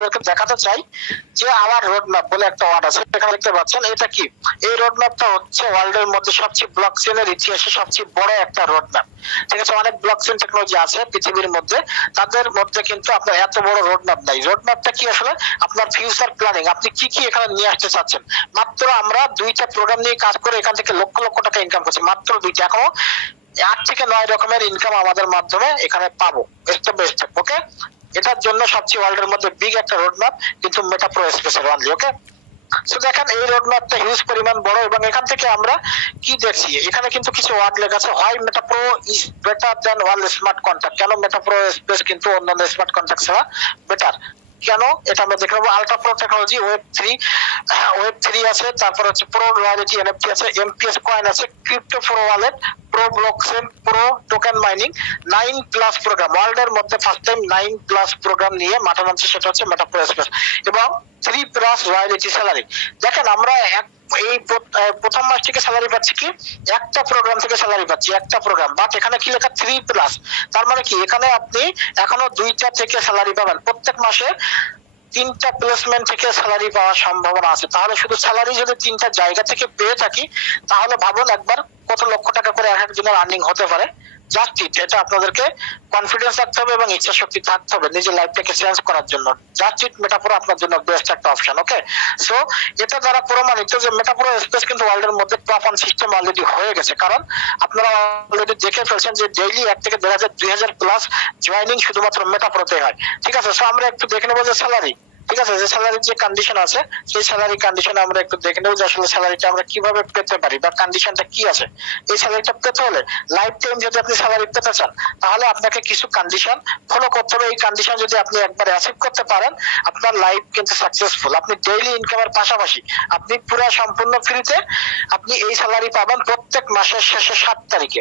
দেখাতে চাই যে আমার রোড ম্যাপ বলে একটা ওয়ার্ড আছে, এখানে দেখতে পাচ্ছেন এটা কি, এই রোড ম্যাপটা হচ্ছে ওয়ার্ল্ডের মধ্যে সবচেয়ে ব্লক চেনের ইতিহাসে সবচেয়ে বড় একটা রোড ম্যাপ। ঠিক আছে, অনেক ব্লক চেন টেকনোলজি আছে পৃথিবীর মধ্যে, তাদের মধ্যে কিন্তু আপনার এত বড় রোড ম্যাপ নাই। রোড ম্যাপটা কি আসলে আপনার ফিউচার প্ল্যানিং, আপনি কি কি এখানে নিয়ে আসতে চাচ্ছেন। মাত্র আমরা 2টা প্রোগ্রাম নিয়ে কাজ করে এখান থেকে লক্ষ লক্ষ টাকা ইনকাম করছি, মাত্র 2টা। এখনো 8 থেকে 9 রকমের ইনকাম আমাদের মাধ্যমে এখানে পাবো স্টেপ বাই স্টেপ। ওকে, এটার জন্য সবচেয়ে ওয়ার্ল্ডের মধ্যে বিগ একটা রোড ম্যাপ কিন্তু মেটাপ্রো স্পেসের অনলি। ওকে, সো দেখেন এই রোড ম্যাপটা হিউজ পরিমাণ বড়, এবং এখান থেকে আমরা কি দেখছি, এখানে কিন্তু কিছু ওয়ার্ড লেখা আছে, why মেটাপ্রো is better than wall smart contact. কেন মেটাপ্রো স্পেস কিন্তু অন্যান্য স্মার্ট কন্ট্যাক্ট ছাড়া বেটার, কেন এটা আমরা দেখে নেবো। আলট্রা প্রো টেকনোলজি, ওয়েব 3 আছে, তারপর হচ্ছে প্রো রয়্যালিটি এনএফটি আছে, এমপিএস কয়েন আছে, crypto pro wallet, pro blockchain, pro token mining, 9+ programme, ওয়ার্ল্ডের মধ্যে ফার্স্ট টাইম 9+ প্রোগ্রাম নিয়ে মাঠে নামছে, সেটা হচ্ছে মেটাপ্রো স্পেস, এবং 3+ রয়্যালিটি স্যালারি। দেখেন আমরা এই প্রথম মাস থেকে স্যালারি পাচ্ছি কি, একটা প্রোগ্রাম থেকে স্যালারি পাচ্ছি, একটা প্রোগ্রাম, বাট এখানে কি লেখা 3+, তার মানে কি এখানে আপনি এখনো 2টা থেকে স্যালারি পাবেন, প্রত্যেক মাসে 3টা প্লেসমেন্ট থেকে স্যালারি পাওয়ার সম্ভাবনা আছে। তাহলে শুধু স্যালারি যদি 3টা জায়গা থেকে পেয়ে থাকি, তাহলে ভাবুন একবার কত লক্ষ টাকা করে এক একজনের আর্নিং হতে পারে। জাস্ট ইট, এটা আপনাদেরকে কনফিডেন্স রাখতে হবে এবং ইচ্ছা শক্তি থাকতে হবে নিজের লাইফটাকে চেঞ্জ করার জন্য। জাস্ট ইট মেটাপ্রো আপনার জন্য বেস্ট একটা অপশন। ওকে, সো এটা দ্বারা প্রমাণিত যে মেটাপ্রো স্পেস কিন্তু ওয়ার্ল্ডের মধ্যে টপ 1 সিস্টেম অলরেডি হয়ে গেছে, কারণ আপনারা অলরেডি দেখে ফেলছেন যে ডেইলি 1 থেকে 2000 জয়েনিং শুধুমাত্র মেটাপ্রোতে হয়। ঠিক আছে, সো আমরা একটু দেখে নেবো যে স্যালারি, ঠিক আছে, যে স্যালারির যে কন্ডিশন আছে সেই স্যালারি কন্ডিশন আমরা একটু দেখে নেব যে আসলে স্যালারিটা আমরা কিভাবে পেতে পারি বা কন্ডিশনটা কি আছে। এই স্যালারিটা পেতে হলে লাইফ টাইম যদি আপনি স্যালারি পেতে চান, তাহলে আপনাকে কিছু কন্ডিশন ফলো করতে হবে। এই কন্ডিশন যদি আপনি একবার অ্যাচিভ করতে পারেন, আপনার লাইফ কিন্তু সাকসেসফুল। আপনি ডেইলি ইনকামের পাশাপাশি আপনি পুরো সম্পূর্ণ ফ্রিতে আপনি এই স্যালারি পাবেন প্রত্যেক মাসের শেষে 7 তারিখে।